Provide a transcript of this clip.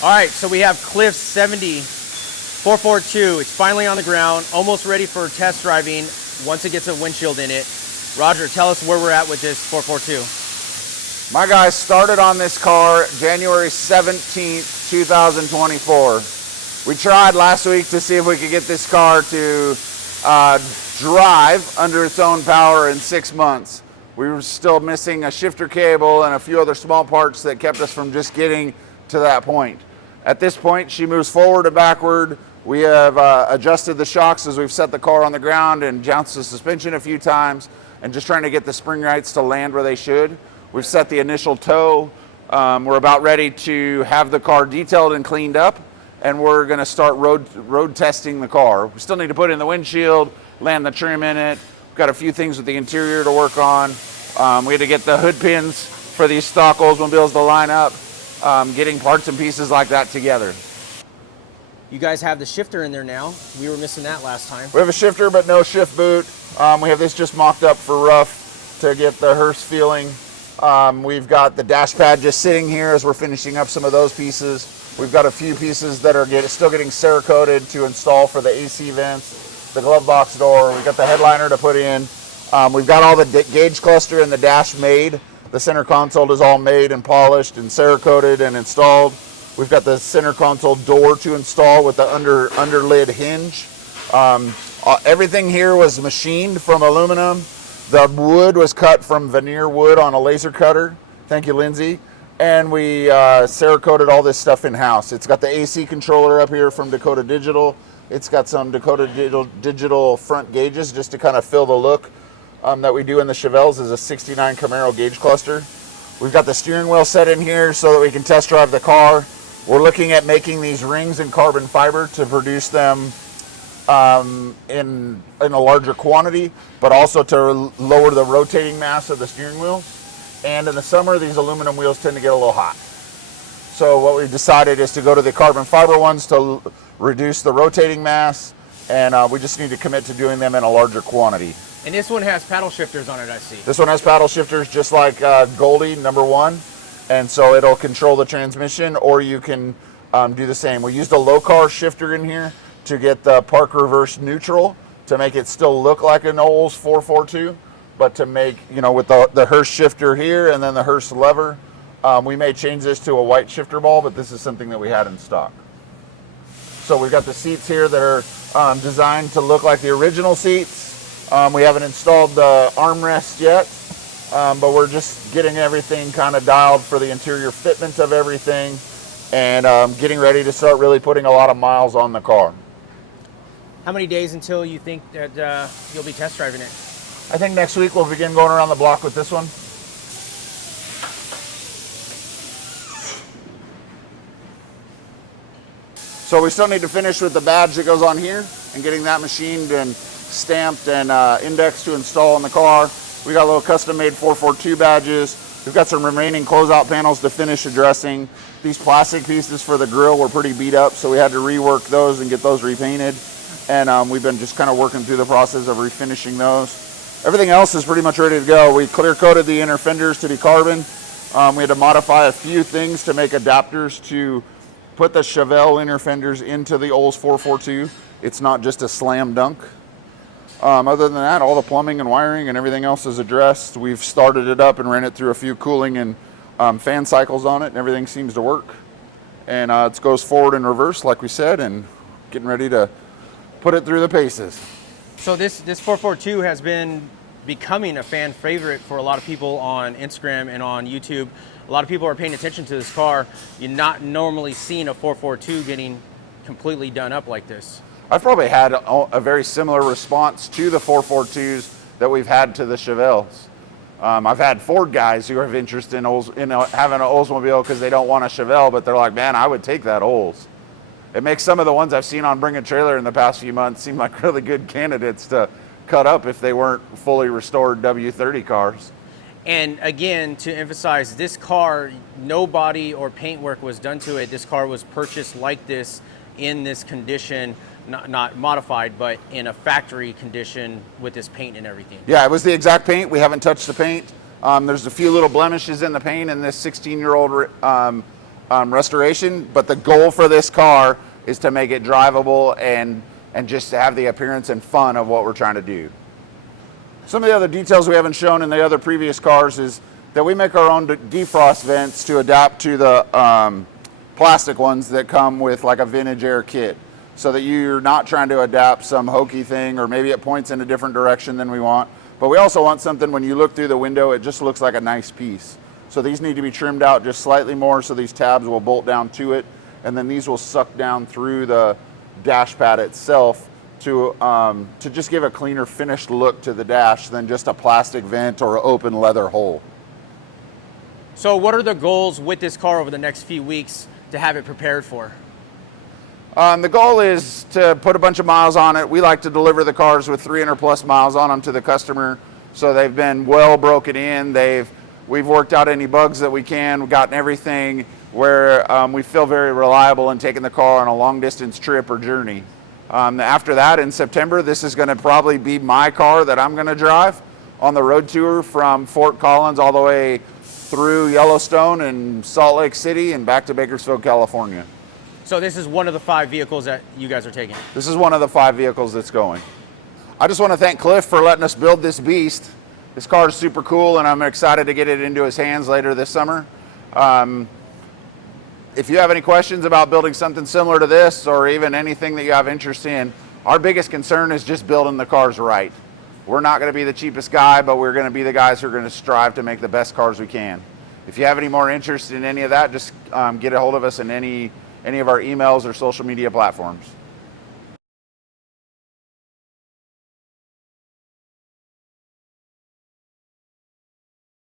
All right, so we have Cliff's 70 442. It's finally on the ground, almost ready for test driving once it gets a windshield in it. Roger, tell us where we're at with this 442. My guys started on this car January 17th, 2024. We tried last week to see if we could get this car to drive under its own power in 6 months. We were still missing a shifter cable and a few other small parts that kept us from just getting to that point. At this point, she moves forward and backward. We have adjusted the shocks as we've set the car on the ground and jounced the suspension a few times and just trying to get the spring rights to land where they should. We've set the initial tow. We're about ready to have the car detailed and cleaned up, and we're gonna start road testing the car. We still need to put in the windshield, land the trim in it. We've got a few things with the interior to work on. We had to get the hood pins for these stock Oldsmobiles to line up, getting parts and pieces like that together. You guys have the shifter in there now. We were missing that last time. We have a shifter, but no shift boot. We have this just mocked up for rough to get the hearse feeling. We've got the dash pad just sitting here as we're finishing up some of those pieces. We've got a few pieces that are still getting Cerakoted to install for the AC vents, the glove box door. We've got the headliner to put in. We've got all the gauge cluster and the dash made. The center console is all made and polished and Cerakoted and installed. We've got the center console door to install with the under lid hinge. Everything here was machined from aluminum. The wood was cut from veneer wood on a laser cutter. Thank you, Lindsay. And we Cerakoted all this stuff in-house. It's got the AC controller up here from Dakota Digital. It's got some Dakota Digital front gauges just to kind of fill the look that we do in the Chevelles is a 69 Camaro gauge cluster. We've got the steering wheel set in here so that we can test drive the car. We're looking at making these rings in carbon fiber to produce them in a larger quantity, but also to lower the rotating mass of the steering wheel. And in the summer, these aluminum wheels tend to get a little hot. So what we've decided is to go to the carbon fiber ones to reduce the rotating mass, and we just need to commit to doing them in a larger quantity. And this one has paddle shifters on it, I see. This one has paddle shifters just like Goldie #1, and so it'll control the transmission, or you can do the same. We used a low car shifter in here to get the park reverse neutral to make it still look like an Olds 442, but to make, you know, with the hearse shifter here and then the hearse lever, we may change this to a white shifter ball, but this is something that we had in stock. So we've got the seats here that are designed to look like the original seats. We haven't installed the armrest yet, but we're just getting everything kind of dialed for the interior fitment of everything and getting ready to start really putting a lot of miles on the car. How many days until you think that you'll be test driving it? I think next week we'll begin going around the block with this one. So we still need to finish with the badge that goes on here and getting that machined and stamped and indexed to install in the car. We got little custom-made 442 badges. We've got some remaining closeout panels to finish addressing. These plastic pieces for the grill were pretty beat up, so we had to rework those and get those repainted. And we've been just kind of working through the process of refinishing those. Everything else is pretty much ready to go. We clear coated the inner fenders to be carbon. We had to modify a few things to make adapters to put the Chevelle inner fenders into the Olds 442. It's not just a slam dunk. Other than that, all the plumbing and wiring and everything else is addressed. We've started it up and ran it through a few cooling and fan cycles on it, and everything seems to work. And it goes forward and reverse, like we said, and getting ready to put it through the paces. So this 442 has been becoming a fan favorite for a lot of people on Instagram and on YouTube. A lot of people are paying attention to this car. You're not normally seeing a 442 getting completely done up like this. I've probably had a very similar response to the 442s that we've had to the Chevelles. I've had Ford guys who have interest in having an Oldsmobile because they don't want a Chevelle, but they're like, man, I would take that Olds. It makes some of the ones I've seen on Bring a Trailer in the past few months seem like really good candidates to cut up if they weren't fully restored W30 cars. And again, to emphasize, this car, no body or paint work was done to it. This car was purchased like this, in this condition, not modified, but in a factory condition with this paint and everything. Yeah, it was the exact paint. We haven't touched the paint. There's a few little blemishes in the paint in this 16-year-old restoration, but the goal for this car is to make it drivable and just to have the appearance and fun of what we're trying to do. Some of the other details we haven't shown in the other previous cars is that we make our own defrost vents to adapt to the plastic ones that come with like a vintage air kit, so that you're not trying to adapt some hokey thing, or maybe it points in a different direction than we want. But we also want something when you look through the window, it just looks like a nice piece. So these need to be trimmed out just slightly more, so these tabs will bolt down to it, and then these will suck down through the dash pad itself to just give a cleaner finished look to the dash than just a plastic vent or an open leather hole. So what are the goals with this car over the next few weeks to have it prepared for? The goal is to put a bunch of miles on it. We like to deliver the cars with 300 plus miles on them to the customer, so they've been well broken in. We've worked out any bugs that we can. We've gotten everything where we feel very reliable in taking the car on a long distance trip or journey. After that, in September, this is going to probably be my car that I'm going to drive on the road tour from Fort Collins all the way through Yellowstone and Salt Lake City and back to Bakersfield, California. So this is one of the 5 vehicles that you guys are taking? This is one of the 5 vehicles that's going. I just want to thank Cliff for letting us build this beast. This car is super cool, and I'm excited to get it into his hands later this summer. If you have any questions about building something similar to this, or even anything that you have interest in, our biggest concern is just building the cars right. We're not going to be the cheapest guy, but we're going to be the guys who are going to strive to make the best cars we can. If you have any more interest in any of that, just get a hold of us in any of our emails or social media platforms.